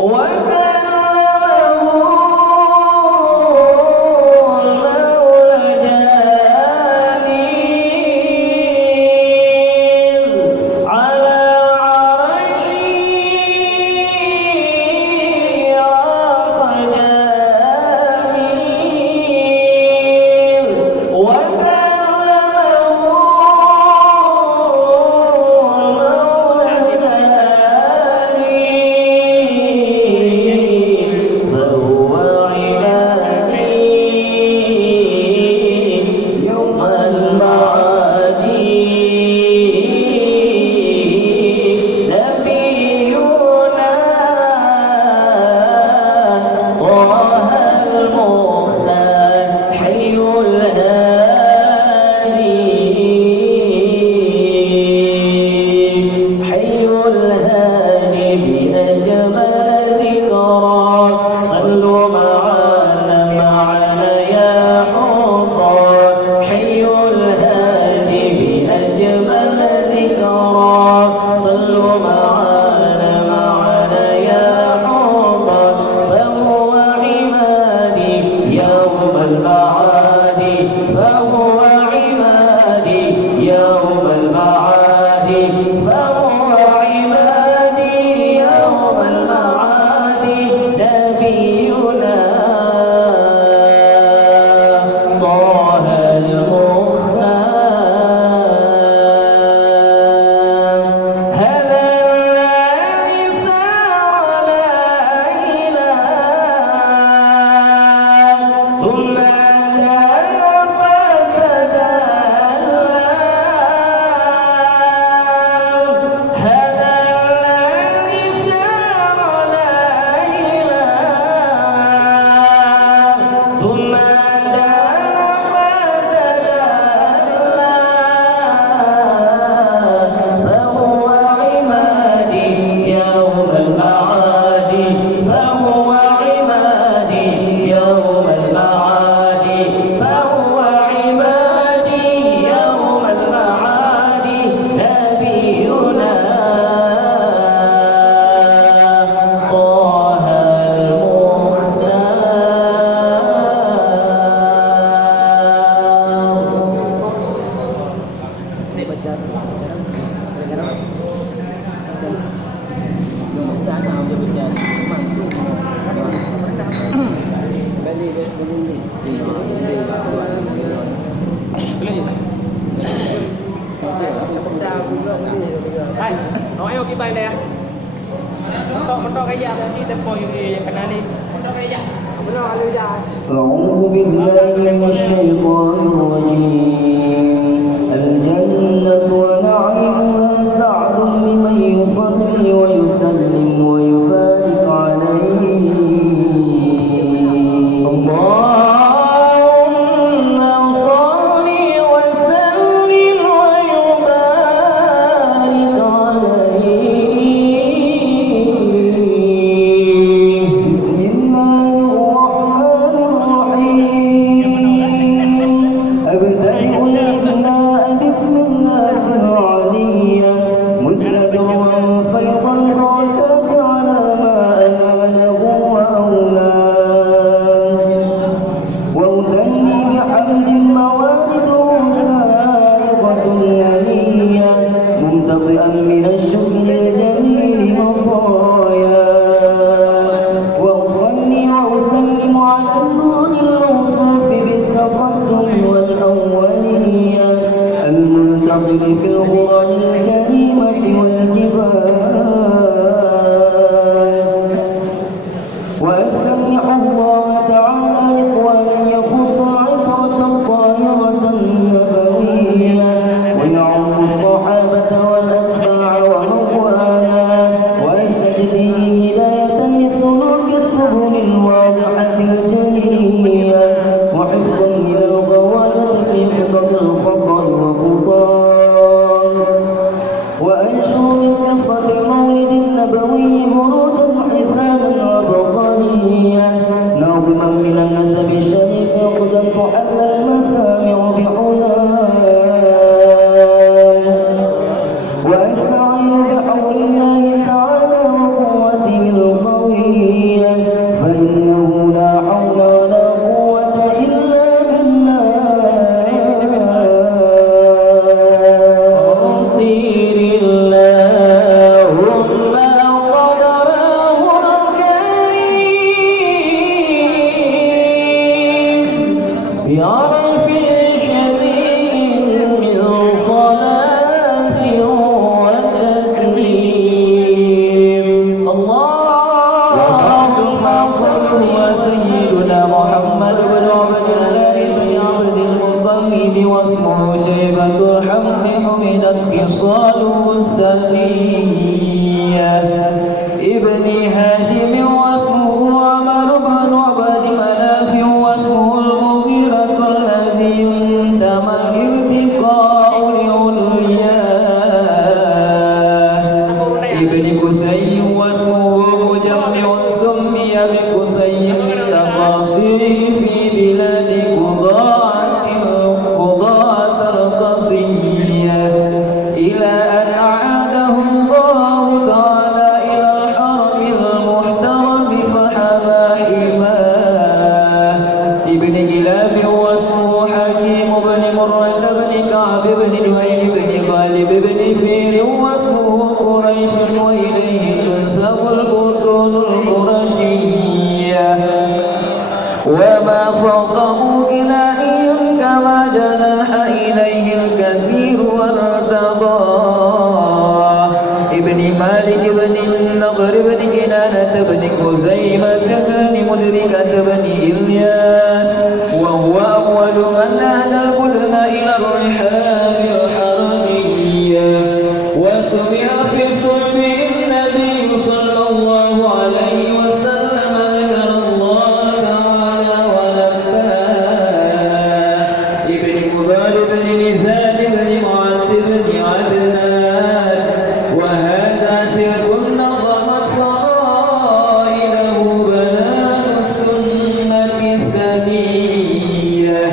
وكان أعوذ بالله من الشيطان الرجيم. الجنة ونعيمها سعد لمن يصلي ويسلم ويبارك عليه. اللهم صل وسلم ويبارك عليه. بسم الله الرحمن الرحيم. أبدأ الإبناء بسم الله العلية مستدرا فيض البركات على ما أناله وأولاه. وأثني بحمد موالده سائغة يمية ممتطئا من الشكر الجميل مطاياه. وأصلي وأسلم على النور الموصوف بالتقدم والأولية المنتقل في الغرر الكريمة والجبال. وأستمنح الله تعالى إخوانا يخص عبرة طاهرة نبوية ويعم الصحابة والأتباع ومن والاه. وأستجدي هداية لسلوك السبل الواضحة الجلية وحفظا من الغوالب في خطط الخطأ وخطاه. وأنشر من قصة المولد النبوي برودا حسانا وبقريا ناظما من النسب الشريف عقدا تحلى المسامع بحلاه. وأستعين بحول الله تعالى وقوته القوية فإنه لا حول ولا قوة إلا بالله. طير اللهم قدره الكريم بعرف شديد من صلاة وتسليم. اللهم صل وسيدنا محمد بن عبد الله بن عبد المطلب واسمه شيبة الحمد حمدت خصاله السنية ابن هاشم واسمه عمر بن عبد مناف واسمه المغيرة الذي ينتمى الارتقاء لعلياه ابن قسي واسمه مجمع سمي بقسي لتقاصره في بلاد قضاة القصية إلى أن أعاده الله تعالى إلى الحرم المحترم فحمى حماه ابن كلاب واسمه حكيم بن مرة بن كعب بن لؤي بن غالب بن فير واسمه قريش وإليه تنسب البطون القرشية وما فوقه كنائي كما جناح إليه الكثير وارتضاه ابن مالك بن النضر بن كنانة بن خزيمة بن مدركة بن إلياس وهو أول من أهدى البلد إلى الرحال الحرمية وسمع في صلب النبي صلى الله عليه وسلم ذكر الله تعالى ونباه ابن مبال بن نزال بن معد بن عدنان وهذا سر نظمت فرائده بنان السنة السنية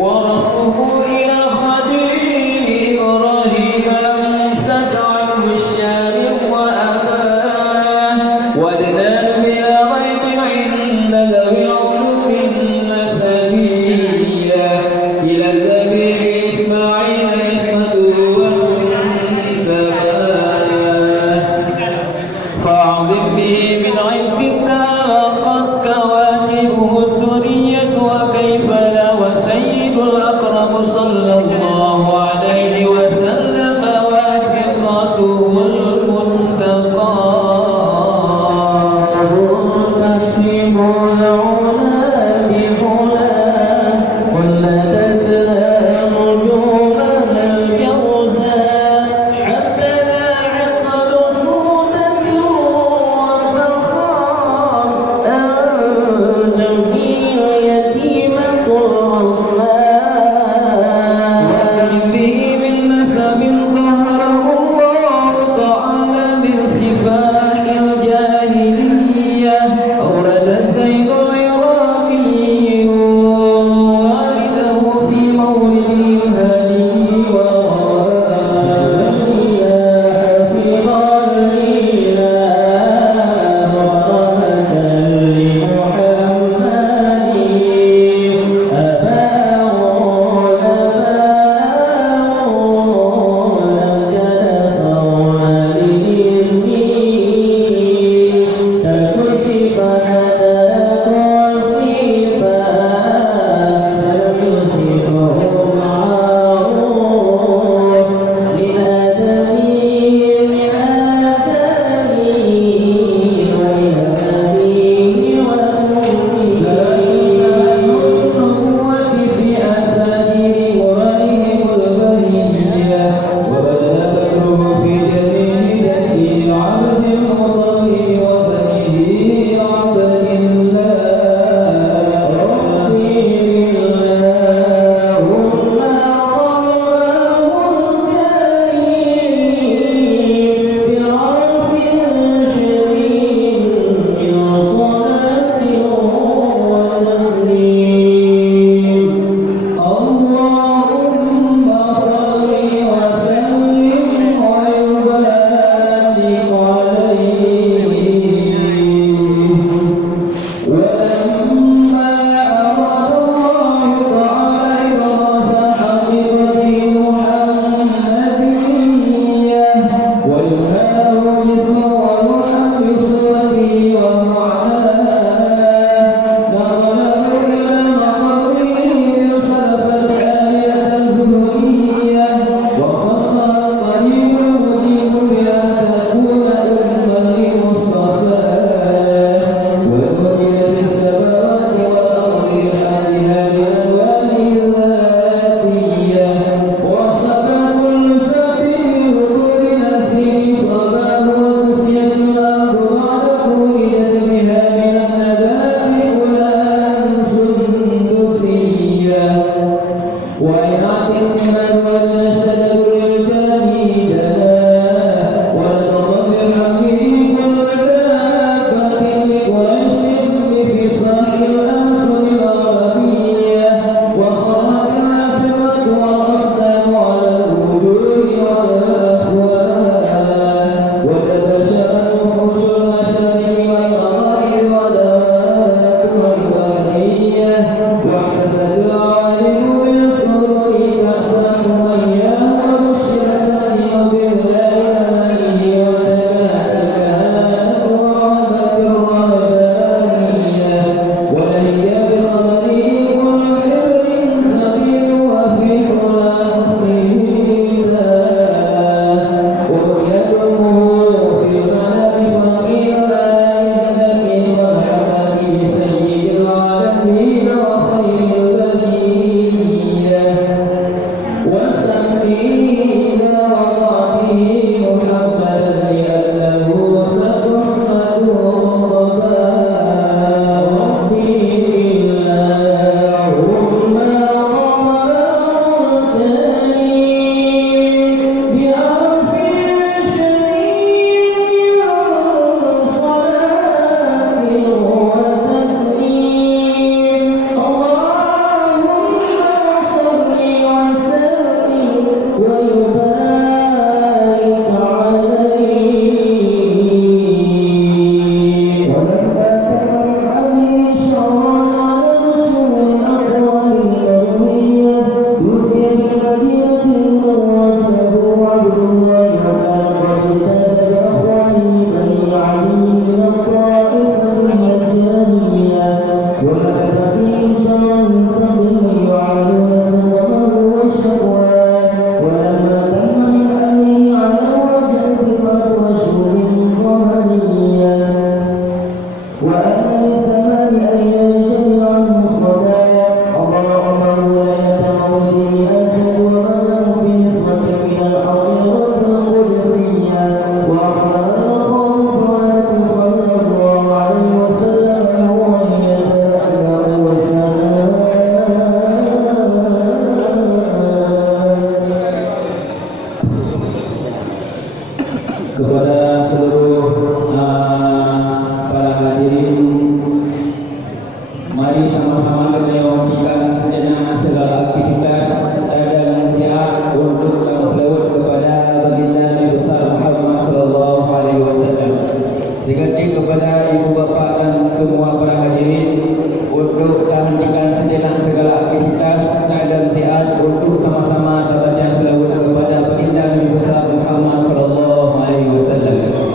ورفعه إلى خديم إبراهيم أمسك عنه الشارع وأباه ودنان بلا ريب عند ذوي العلوم النسبية إلى الذبيح إسماعيل نسبته وانتباه فأعظم به من عند تلاقت كواكبه الدنيا وكيف لا وسيد الأكرم صلى الله عليه وسلم واسقته المنتقى kepada ibu bapa dan semua para hadirin untuk hentikan sejenak segala aktivitas dan ziat untuk sama-sama membaca selawat kepada baginda Nabi besar Muhammad sallallahu alaihi wasallam.